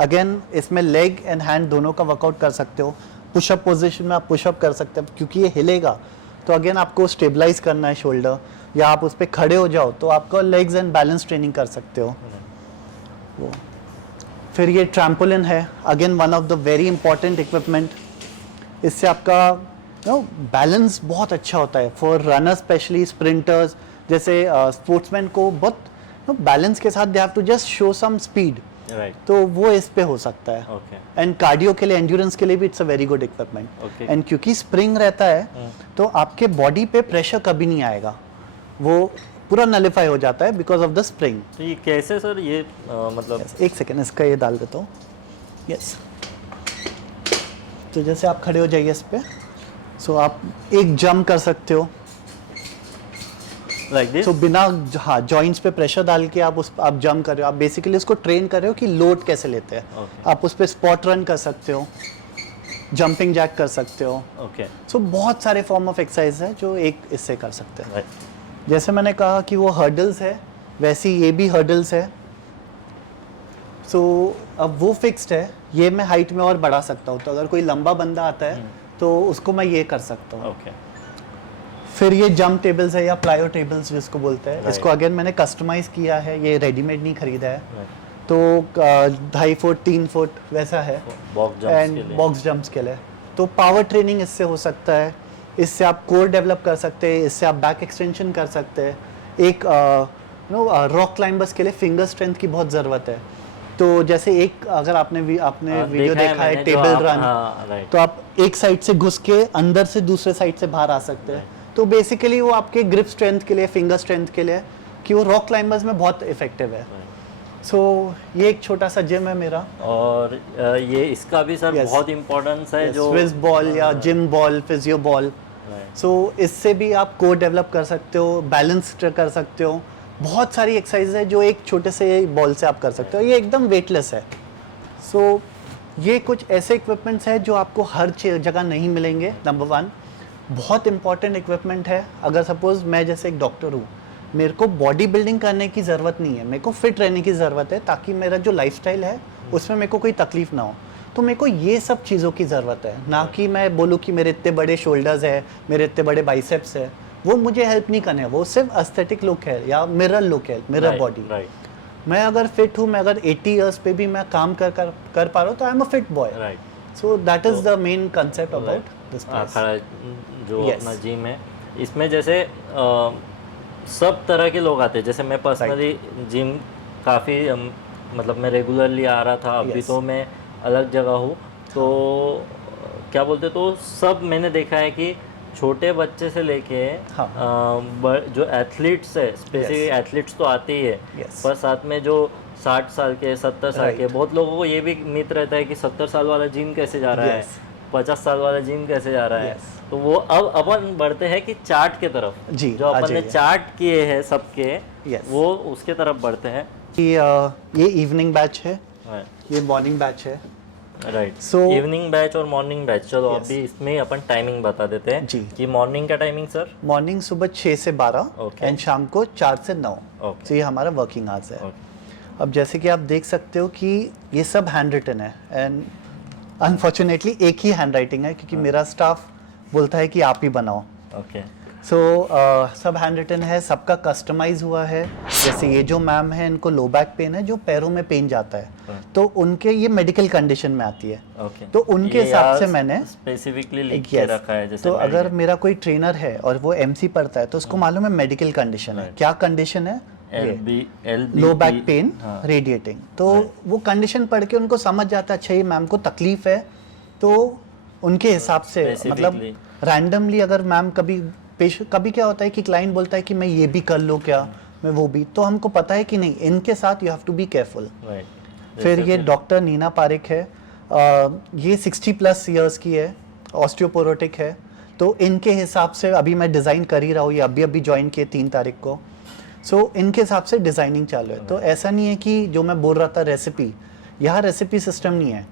अगेन इसमें लेग एंड हैंड दोनों का वर्कआउट कर सकते हो। पुशअप पोजीशन में आप पुशअप कर सकते हो, क्योंकि ये हिलेगा तो अगेन आपको स्टेबलाइज करना है शोल्डर, या आप उस पर खड़े हो जाओ तो आपको लेग्स एंड बैलेंस ट्रेनिंग कर सकते हो वो। फिर ये ट्रैम्पोलिन है, again one of the very important equipment. इससे आपका बैलेंस बहुत अच्छा होता है फॉर रनर, स्पेशली स्प्रिंटर्स। जैसे स्पोर्ट्समैन को बहुत बैलेंस के साथ they have to just show some speed, तो वो इस पे हो सकता है। एंड कार्डियो के लिए, एंड्योरेंस के लिए भी it's a very good equipment. And क्योंकि स्प्रिंग रहता है तो आपके बॉडी पे प्रेशर कभी नहीं आएगा, वो पूरा नलिफाई हो जाता है बिकॉज ऑफ द स्प्रिंग। तो ये कैसे सर, ये मतलब एक सेकेंड इसका ये डाल देता हूँ। यस, तो जैसे आप खड़े हो जाइए इस पे, सो आप एक जंप कर सकते हो लाइक दिस। तो बिना जॉइंट्स पे प्रेशर डाल के आप जंप कर रहे हो। आप बेसिकली उसको ट्रेन कर रहे हो कि लोड कैसे लेते हैं। आप उस पे स्पॉट रन कर सकते हो, जंपिंग जैक कर सकते हो। सो बहुत सारे फॉर्म ऑफ एक्सरसाइज है जो एक इससे कर सकते हैं। जैसे मैंने कहा कि वो हर्डल्स है, वैसे ये भी हर्डल्स है। सो अब वो फिक्स्ड है, ये मैं हाइट में और बढ़ा सकता हूँ। तो अगर कोई लंबा बंदा आता है तो उसको मैं ये कर सकता हूँ। फिर ये जंप टेबल्स है या प्लायो टेबल्स जिसको बोलते हैं। इसको अगेन मैंने कस्टमाइज किया है, ये रेडीमेड नहीं खरीदा है। तो 2.5 फुट 3 फुट वैसा है, एंड बॉक्स जंप्स के लिए। तो पावर ट्रेनिंग इससे हो सकता है, इससे आप कोर डेवलप कर सकते हैं, इससे आप बैक एक्सटेंशन कर सकते हैं। एक रॉक क्लाइंबर्स के लिए फिंगर स्ट्रेंथ की बहुत ज़रूरत है। तो जैसे एक अगर आपने वीडियो देखा है टेबल रन, तो आप एक साइड से घुस के अंदर से दूसरे साइड से बाहर आ सकते हैं। तो बेसिकली वो आपके ग्रिप स्ट्रेंथ के लिए, फिंगर स्ट्रेंथ के लिए, कि वो रॉक क्लाइंबर्स में बहुत इफेक्टिव है। सो ये एक छोटा सा जिम है मेरा। और ये इसका भी सर बहुत इम्पोर्टेंस है, जो स्विस बॉल या जिम बॉल, फिजियो बॉल। सो इससे भी आप कोर डेवलप कर सकते हो, बैलेंस कर सकते हो। बहुत सारी एक्सरसाइज है जो एक छोटे से बॉल से आप कर सकते हो। ये एकदम वेटलेस है। सो ये कुछ ऐसे इक्विपमेंट्स हैं जो आपको हर जगह नहीं मिलेंगे। नंबर 1 बहुत इंपॉर्टेंट इक्विपमेंट है। अगर सपोज मैं जैसे एक डॉक्टर हूँ, मेरे को बॉडी बिल्डिंग करने की ज़रूरत नहीं है, मेरे को फिट रहने की ज़रूरत है, ताकि मेरा जो लाइफस्टाइल है उसमें मेरे को कोई तकलीफ ना हो। तो मेरे को ये सब चीज़ों की ज़रूरत है, ना कि मैं बोलूँ कि मेरे इतने बड़े शोल्डर्स है, मेरे इतने बड़े बाइसेप्स है। वो मुझे हेल्प नहीं करने, वो सिर्फ एस्थेटिक लुक है या मिरर लुक है, मिरर बॉडी। मैं अगर फिट हूँ, मैं अगर 80 इयर्स पे भी मैं काम कर पा रहा हूँ, तो I am a fit boy. Right, so that is the main concept about this place. अखाड़ा जो अपना जिम है, इसमें जैसे सब तरह के लोग आते हैं। जैसे मैं पर्सनली जिम काफ़ी मतलब मैं रेगुलरली आ रहा था, अभी तो मैं अलग जगह हूँ, तो क्या बोलते, तो सब मैंने देखा है कि छोटे बच्चे से लेके जो एथलीट्स है, स्पेसिफिक एथलीट्स तो आते ही है, पर साथ में जो 60 साल के, 70 साल के, बहुत लोगों को ये भी मिथ रहता है कि 70 साल वाला जिम कैसे जा रहा है, 50 साल वाला जिम कैसे जा रहा है। तो वो अब अपन बढ़ते हैं कि चार्ट के तरफ, जो अपन ने चार्ट किए हैं सबके, वो उसके तरफ बढ़ते हैं कि ये इवनिंग बैच है, ये मॉर्निंग बैच है। राइट, सो इवनिंग बैच और मॉर्निंग बैच। चलो अभी इसमें अपन टाइमिंग बता देते हैं कि मॉर्निंग का टाइमिंग सर, मॉर्निंग सुबह 6 से 12 एंड शाम को 4 से 9। तो ये हमारा वर्किंग आवर्स है। अब जैसे कि आप देख सकते हो कि ये सब हैंड रिटन है, एंड अनफॉर्चुनेटली एक ही हैंड राइटिंग है, क्योंकि मेरा स्टाफ बोलता है कि आप ही बनाओ। सो सब हैंड रिटन है, सबका कस्टमाइज हुआ है। जैसे ये जो मैम है, इनको लो बैक पेन है, जो पैरों में पेन जाता है, तो उनके ये मेडिकल कंडीशन में आती है, तो उनके हिसाब से मैंने स्पेसिफिकली लिख के रखा है। जैसे तो अगर मेरा कोई ट्रेनर है और वो एमसी पढ़ता है, तो उसको मालूम है मेडिकल कंडीशन है, क्या कंडीशन है, लो बैक पेन रेडिएटिंग। तो वो कंडीशन पढ़ के उनको समझ जाता है, अच्छा ये मैम को तकलीफ है, तो उनके हिसाब से, मतलब रैंडमली अगर मैम कभी क्या होता है कि क्लाइंट बोलता है कि मैं ये भी कर लूँ क्या, मैं वो भी, तो हमको पता है कि नहीं, इनके साथ you have to be careful. फिर ये डॉक्टर नीना पारिक है, ये 60+ ईयर्स की है, ऑस्टियोपोरोटिक है, तो इनके हिसाब से अभी मैं डिज़ाइन कर ही रहा हूँ, ये अभी ज्वाइन किए 3 तारीख को। सो इनके हिसाब से डिज़ाइनिंग चालू है। तो ऐसा नहीं है कि जो मैं बोल रहा था रेसिपी, यहाँ रेसिपी सिस्टम नहीं है,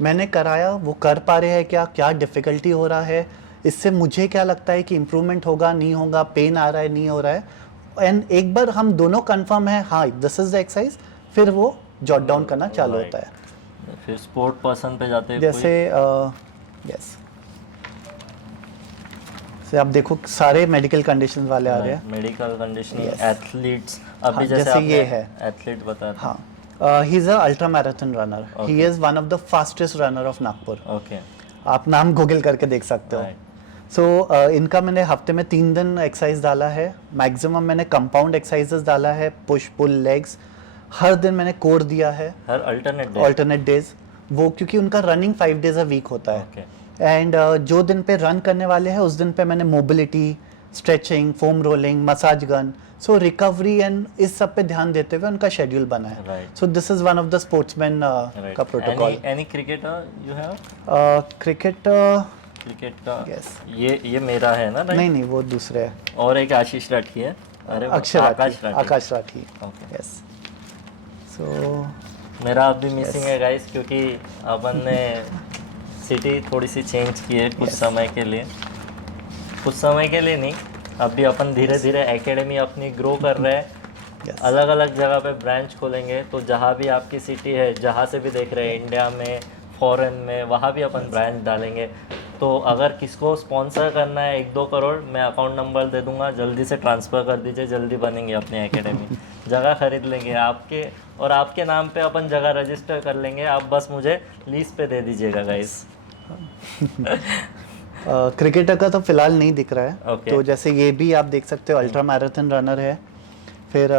मैंने कराया, वो कर पा रहे हैं क्या डिफ़िकल्टी हो रहा है, इससे मुझे क्या लगता है कि इम्प्रूवमेंट होगा नहीं होगा, पेन आ रहा है नहीं हो रहा है, एंड एक बार हम दोनों कंफर्म है हाँ दिस इज द एक्सरसाइज, फिर वो जॉट डाउन करना चालू होता है। फिर स्पोर्ट पर्सन पे जाते हैं, जैसे यस से आप देखो सारे मेडिकल कंडीशन वाले आ रहे हैं, मेडिकल कंडीशन, एथलीट्स। अभी जैसे ये है एथलीट बता, हाँ, he is a ultra marathon runner, he is one of the fastest runner of Nagpur. आप नाम गूगल करके देख सकते हो। सो इनका मैंने हफ्ते में 3 दिन एक्सरसाइज डाला है, मैक्सिमम मैंने कंपाउंड एक्सरसाइजेस डाला है, पुश पुल लेग्स, हर दिन मैंने कोर दिया है, हर अल्टरनेट डेज, वो क्योंकि उनका रनिंग 5 डेज अ वीक होता है। एंड जो दिन पे रन करने वाले हैं उस दिन पे मैंने mobility, stretching, foam rolling, massage gun, so recovery and इस सब पे ध्यान देते हुए उनका शेड्यूल बना है। So this is one of the sportsman का protocol. Any cricketer you have? Cricket का yes. ये मेरा है ना? नहीं वो दूसरे है, और एक आशीष राठी है, अरे आकाश राठी। यस, सो मेरा अब भी मिसिंग है गाइस, क्योंकि अपन ने सिटी थोड़ी सी चेंज की है कुछ समय के लिए, नहीं, अभी अपन धीरे धीरे एकेडमी अपनी ग्रो कर रहे हैं, अलग अलग जगह पे ब्रांच खोलेंगे, तो जहाँ भी आपकी सिटी है, जहाँ से भी देख रहे हैं, इंडिया में, फॉरेन में, वहाँ भी अपन ब्रांच डालेंगे। तो अगर किसको स्पॉन्सर करना है 1-2 करोड़, मैं अकाउंट नंबर दे दूंगा, जल्दी से ट्रांसफ़र कर दीजिए, जल्दी बनेंगे अपनी एकेडमी, जगह खरीद लेंगे आपके, और आपके नाम पे अपन जगह रजिस्टर कर लेंगे, आप बस मुझे लीज पे दे दीजिएगा गाइस। क्रिकेटर का तो फिलहाल नहीं दिख रहा है। तो जैसे ये भी आप देख सकते हो, अल्ट्रा मैराथन रनर है, फिर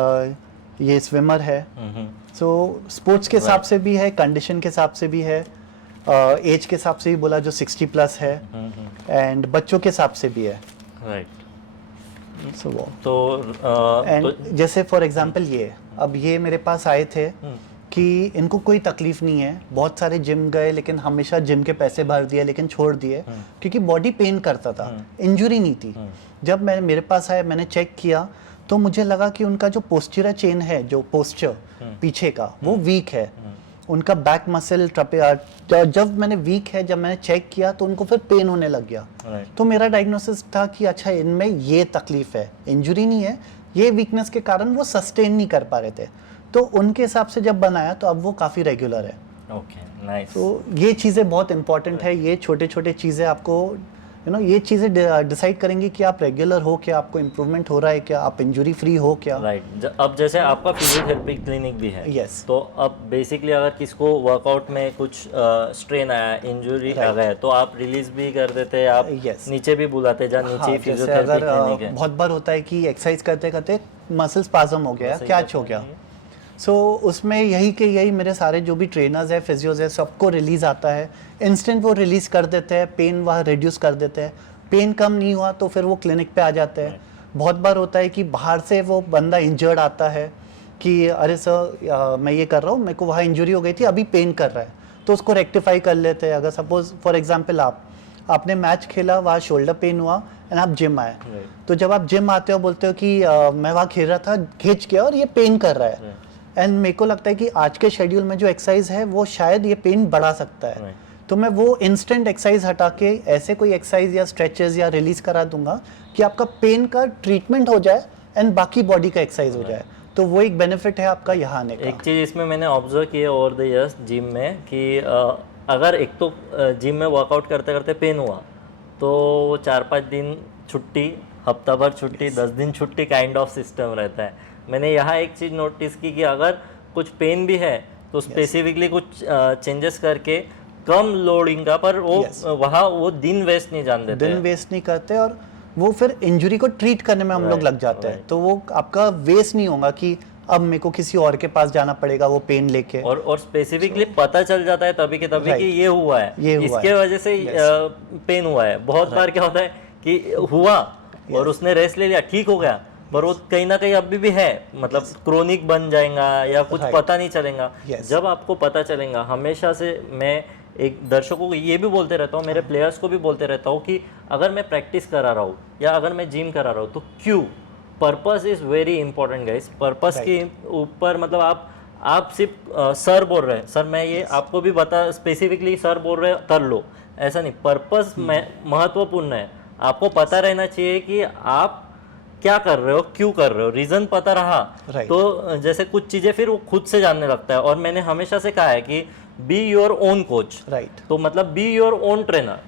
ये स्विमर है। सो स्पोर्ट्स के हिसाब से भी है, कंडीशन के हिसाब से भी है, एज के हिसाब से भी बोला जो 60+ है, एंड बच्चों के हिसाब से भी है। राइट। सो वो तो जैसे फॉर एग्जांपल ये मेरे पास आए थे कि इनको कोई तकलीफ नहीं है, बहुत सारे जिम गए लेकिन हमेशा जिम के पैसे भर दिए लेकिन छोड़ दिए, क्योंकि बॉडी पेन करता था, इंजरी नहीं थी। जब मेरे पास आया, मैंने चेक किया, तो मुझे लगा कि उनका जो पोस्चर चेन है, जो पोस्चर पीछे का, वो वीक है, उनका बैक मसल जब मैंने वीक है, जब मैंने चेक किया तो उनको फिर पेन होने लग गया। तो मेरा डायग्नोसिस था कि अच्छा इनमें ये तकलीफ है, इंजरी नहीं है, ये वीकनेस के कारण वो सस्टेन नहीं कर पा रहे थे। तो उनके हिसाब से जब बनाया तो अब वो काफ़ी रेगुलर है। Okay, nice. तो ये चीज़ें बहुत इंपॉर्टेंट है, ये छोटे छोटे चीज़ें आपको ये चीज़ें डिसाइड करेंगे कि आप रेगुलर हो क्या, आपको इम्प्रूवमेंट हो रहा है क्या, आप इंजरी फ्री हो क्या। राइट। अब जैसे आपका फिजियोथेरेपी क्लिनिक भी है, यस, तो अब बेसिकली अगर किसको वर्कआउट में कुछ स्ट्रेन आया, इंजरी आ गया, तो आप रिलीज भी कर देते हैं, आप नीचे भी बुलाते जा, नीचे ही फिजियोथेरेपी क्लिनिक है। बहुत बार होता है कि एक्सरसाइज करते करते मसल स्पाज्म हो गया, कैच हो गया, सो उसमें यही मेरे सारे जो भी ट्रेनर्स है, फिजियोज है, सबको रिलीज आता है, इंस्टेंट वो रिलीज कर देते हैं, पेन वहाँ रिड्यूस कर देते हैं। पेन कम नहीं हुआ तो फिर वो क्लिनिक पे आ जाते हैं। बहुत बार होता है कि बाहर से वो बंदा इंजर्ड आता है कि अरे सर मैं ये कर रहा हूँ, मेरे को वहाँ इंजरी हो गई थी, अभी पेन कर रहा है, तो उसको रेक्टिफाई कर लेते हैं। अगर सपोज फॉर एग्जाम्पल आपने मैच खेला, वहाँ शोल्डर पेन हुआ एंड आप जिम आए, तो जब आप जिम आते हो बोलते हो कि मैं वहाँ खेल रहा था, खींच के और ये पेन कर रहा है, एंड मेरे को लगता है कि आज के शेड्यूल में जो एक्सरसाइज है वो शायद ये पेन बढ़ा सकता है, तो मैं वो इंस्टेंट एक्सरसाइज हटा के ऐसे कोई एक्सरसाइज या स्ट्रेचेस या रिलीज करा दूंगा कि आपका पेन का ट्रीटमेंट हो जाए एंड बाकी बॉडी का एक्सरसाइज हो जाए। तो वो एक बेनिफिट है आपका यहाँ आने का। एक चीज़ इसमें मैंने ऑब्जर्व किया ओवर द इयर्स जिम में कि अगर एक तो जिम में वर्कआउट करते करते पेन हुआ तो 4-5 दिन छुट्टी, हफ्ता भर छुट्टी, 10 दिन छुट्टी काइंड ऑफ सिस्टम रहता है। मैंने यहाँ एक चीज़ नोटिस की कि अगर कुछ पेन भी है तो स्पेसिफिकली कुछ चेंजेस करके कम लोडिंग का, पर वो वहाँ वो दिन वेस्ट नहीं जान देते, दिन वेस्ट नहीं करते, और वो फिर इंजरी को ट्रीट करने में हम लोग लग जाते हैं, तो वो आपका वेस्ट नहीं होगा कि अब मेरे को किसी और के पास जाना पड़ेगा वो पेन लेके, और स्पेसिफिकली पता चल जाता है तभी के तभी कि ये हुआ है, इसके वजह से पेन हुआ है। बहुत बार क्या होता है कि हुआ और उसने रेस्ट ले लिया, ठीक हो गया, पर वो कहीं ना कहीं अभी भी है, मतलब क्रोनिक बन जाएगा या कुछ पता नहीं चलेगा। जब आपको पता चलेगा, हमेशा से मैं एक दर्शकों को ये भी बोलते रहता हूँ, मेरे प्लेयर्स को भी बोलते रहता हूँ कि अगर मैं प्रैक्टिस करा रहा हूँ या अगर मैं जिम करा रहा हूँ तो क्यों, purpose is very important guys. Purpose के ऊपर मतलब आप सिर्फ सर बोल रहे हैं, सर मैं ये आपको भी बता स्पेसिफिकली सर बोल रहे कर लो, ऐसा नहीं, पर्पस महत्वपूर्ण है। आपको पता रहना चाहिए कि आप क्या कर रहे हो, क्यों कर रहे हो, रीजन पता रहा तो जैसे कुछ चीजें फिर वो खुद से जानने लगता है। और मैंने हमेशा से कहा है कि बी योर ओन कोच, तो मतलब be your own trainer,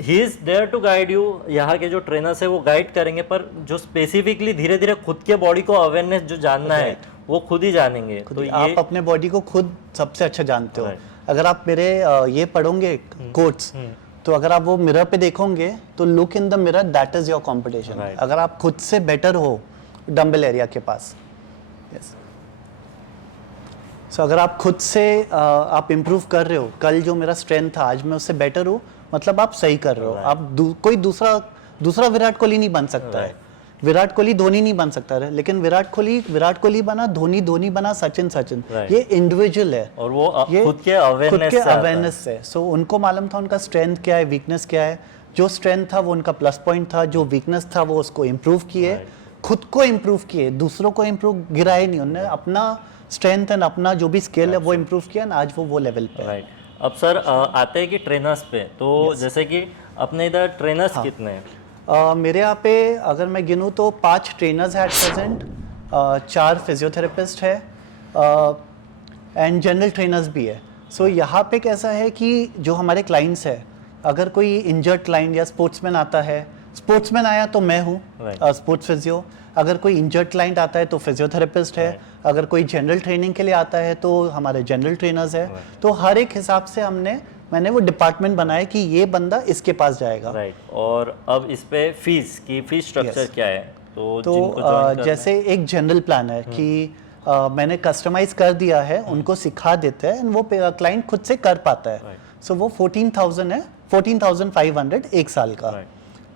he is there to guide you. यहाँ के जो ट्रेनर्स है वो गाइड करेंगे, पर जो स्पेसिफिकली धीरे धीरे खुद के बॉडी को अवेयरनेस जो जानना है वो खुद ही जानेंगे। तो आप अपने बॉडी को खुद सबसे अच्छा जानते हो। अगर आप मेरे ये पढ़ोगे कोट्स, तो अगर आप वो मिरर पे देखोगे तो look in the mirror, that is your competition. अगर आप खुद से बेटर हो डंबल एरिया के पास, यस, सो अगर आप खुद से आप इम्प्रूव कर रहे हो, कल जो मेरा स्ट्रेंथ था आज मैं उससे बेटर हूँ, मतलब आप सही कर रहे हो। आप कोई दूसरा विराट कोहली नहीं बन सकता है, विराट कोहली धोनी नहीं बन सकता है, लेकिन विराट कोहली बना, धोनी बना, सचिन ये इंडिविजुअल है, और वो खुद के अवेयरनेस से। सो उनको मालूम था उनका स्ट्रेंथ क्या है, वीकनेस क्या है। जो स्ट्रेंथ था वो उनका प्लस पॉइंट था, जो वीकनेस था वो उसको इम्प्रूव किए, खुद को इम्प्रूव किए, दूसरों को इम्प्रूव गिराए नहीं, उन्होंने अपना स्ट्रेंथ एंड अपना जो भी स्किल है वो इम्प्रूव किया, आज वो लेवल पे। राइट। अब सर आते हैं कि ट्रेनर्स पे, तो जैसे कि अपने इधर ट्रेनर्स कितने हैं? मेरे यहाँ पे अगर मैं गिनूँ तो 5 ट्रेनर्स हैं एट प्रेजेंट, 4 फिजियोथेरेपिस्ट है एंड जनरल ट्रेनर्स भी है। सो यहाँ पे कैसा है कि जो हमारे क्लाइंट्स है, अगर कोई इंजर्ड क्लाइंट या स्पोर्ट्समैन आता है, स्पोर्ट्समैन आया तो मैं हूँ स्पोर्ट्स फिजियो, अगर कोई इंजर्ड क्लाइंट आता है तो फिजियोथेरेपिस्ट है, अगर कोई जनरल ट्रेनिंग के लिए आता है तो हमारे जनरल ट्रेनर्स है। तो हर एक हिसाब से मैंने वो डिपार्टमेंट बनाया कि ये बंदा इसके पास जाएगा। और अब इस पे फीस स्ट्रक्चर क्या है? तो जैसे एक जनरल प्लान है कि मैंने कस्टमाइज कर दिया है, उनको सिखा देते हैं, वो क्लाइंट खुद से कर पाता है। सो वो 14,000 है, 14,500 एक साल का।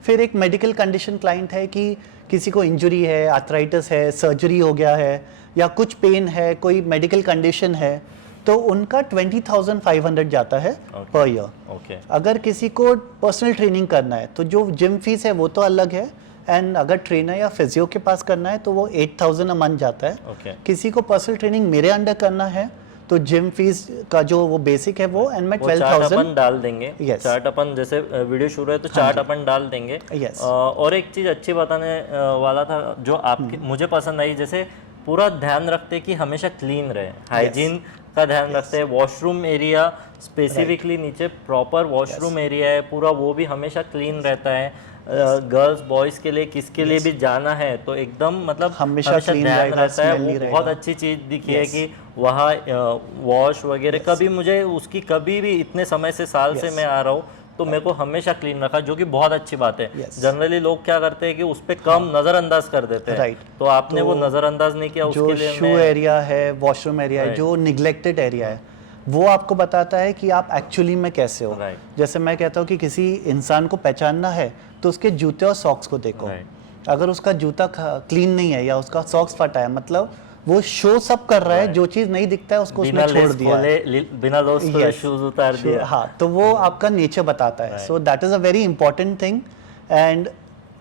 फिर एक मेडिकल कंडीशन क्लाइंट है कि किसी को इंजरी है, आर्थराइटिस है, सर्जरी हो गया है, या कुछ पेन है, कोई मेडिकल कंडीशन है, तो उनका 20,500 जाता है पर ईयर। अगर किसी को पर्सनल ट्रेनिंग करना है तो जो जिम फीस है वो तो अलग है, एंड अगर ट्रेनर या फिजियो के पास करना है तो वो 8,000 अ मंथ जाता है। किसी को पर्सनल ट्रेनिंग मेरे अंडर करना है तो जिम फीस का जो वो बेसिक है वो, एंड मैं 12,000 अपन डाल देंगे। चार्ट अपन जैसे वीडियो शुरू है तो चार्ट अपन डाल देंगे। और एक चीज अच्छी बताने वाला था जो आपके मुझे पसंद आई, जैसे पूरा ध्यान रखते कि हमेशा क्लीन रहे, हाइजीन का ध्यान रखते हैं। वॉशरूम एरिया स्पेसिफिकली नीचे प्रॉपर वॉशरूम एरिया है पूरा, वो भी हमेशा क्लीन रहता है। गर्ल्स बॉयज़ के लिए किसके लिए भी जाना है तो एकदम मतलब हमेशा ध्यान रहता है। वो बहुत अच्छी चीज़ दिखी है कि वहाँ वॉश वगैरह कभी मुझे उसकी कभी भी इतने समय से साल से मैं आ रहा हूँ तो मेरे को हमेशा क्लीन रखा, जो कि बहुत अच्छी बात है। जनरली लोग क्या करते हैं कि उस पर कम नज़रअंदाज कर देते हैं, तो आपने वो नज़रअंदाज नहीं किया। उसके लिए शू एरिया है, वॉशरूम एरिया है, जो निगलेक्टेड एरिया है, वो आपको बताता है कि आप एक्चुअली में कैसे हो। जैसे मैं कहता हूँ कि किसी इंसान को पहचानना है तो उसके जूते और सॉक्स को देखो। अगर उसका जूता क्लीन नहीं है या उसका सॉक्स फटा है, मतलब वो शो सब कर रहा है, जो चीज नहीं दिखता है उसको उसने छोड़ दिया है, बिना लोस खोले शूज उतार दिया। हाँ, तो वो आपका नेचर बताता है। सो that is a very important thing. And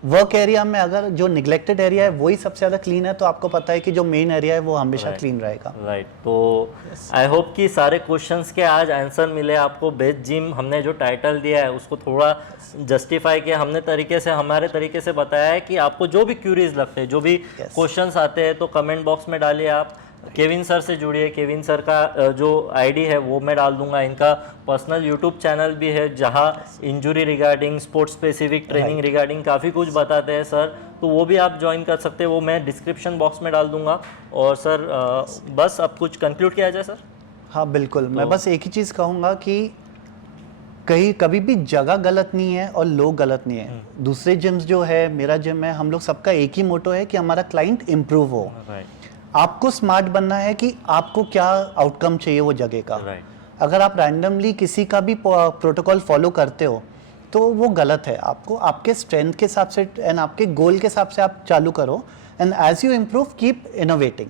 work area में अगर जो निगलेक्टेड एरिया है वही सबसे ज़्यादा क्लीन है, तो आपको पता है कि जो मेन एरिया है वो हमेशा क्लीन रहेगा। राइट। तो आई होप कि सारे क्वेश्चंस के आज आंसर मिले आपको। बेस्ट जिम हमने जो टाइटल दिया है उसको थोड़ा जस्टिफाई किया हमने, तरीके से हमारे तरीके से बताया है कि आपको जो भी क्यूरीज लगते हैं, जो भी क्वेश्चंस आते हैं तो कमेंट बॉक्स में डालिए। आप केविन सर से जुड़िए। केविन सर का जो आईडी है वो मैं डाल दूंगा। इनका पर्सनल यूट्यूब चैनल भी है जहां injury regarding, sports specific training regarding काफ़ी कुछ बताते हैं सर, तो वो भी आप ज्वाइन कर सकते हैं। वो मैं डिस्क्रिप्शन बॉक्स में डाल दूंगा। और सर बस अब कुछ कंक्लूड किया जाए सर। हाँ बिल्कुल, मैं बस एक ही चीज़ कहूँगा कि कभी भी जगह गलत नहीं है और लोग गलत नहीं है। दूसरे जिम्स जो है, मेरा जिम है, हम लोग सबका एक ही मोटो है कि हमारा क्लाइंट इम्प्रूव हो। आपको स्मार्ट बनना है कि आपको क्या आउटकम चाहिए वो जगह का। अगर आप रैंडमली किसी का भी प्रोटोकॉल फॉलो करते हो तो वो गलत है। आपको आपके स्ट्रेंथ के हिसाब से एंड आपके गोल के हिसाब से आप चालू करो, and as you improve keep innovating.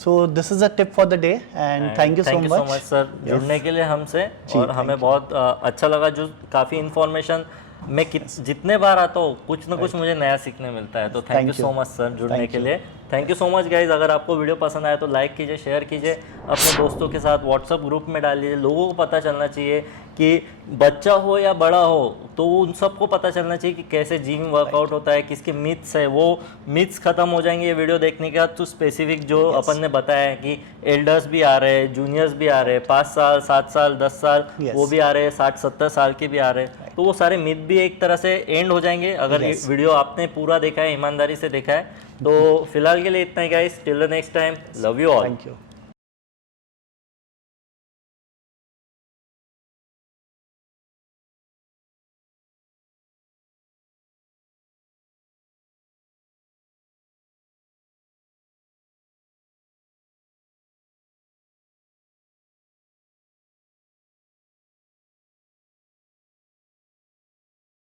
So this is a tip for the day and thank you so much sir जुड़ने के लिए हमसे। और हमें बहुत अच्छा लगा, जो काफ़ी इन्फॉर्मेशन मैं जितने बार आता हूँ कुछ ना कुछ मुझे नया सीखने मिलता है। तो thank you so much sir जुड़ने के लिए। Thank you so much guys. अगर आपको वीडियो पसंद आया तो लाइक कीजिए, शेयर कीजिए, अपने दोस्तों के साथ व्हाट्सएप ग्रुप में डालिए। लोगों को पता चलना चाहिए कि बच्चा हो या बड़ा हो तो उन सबको पता चलना चाहिए कि कैसे जिम वर्कआउट होता है, किसके मिथ्स है। वो मिथ्स खत्म हो जाएंगे ये वीडियो देखने के बाद। तो स्पेसिफिक जो अपन ने बताया है कि एल्डर्स भी आ रहे हैं, जूनियर्स भी आ रहे हैं, 5 साल 7 साल 10 साल वो भी आ रहे हैं, 60-70 साल के भी आ रहे हैं, तो वो सारे मिथ भी एक तरह से एंड हो जाएंगे अगर ये वीडियो आपने पूरा देखा है, ईमानदारी से देखा है। तो फिलहाल के लिए इतना ही guys. Till the next time, love you all. Thank you.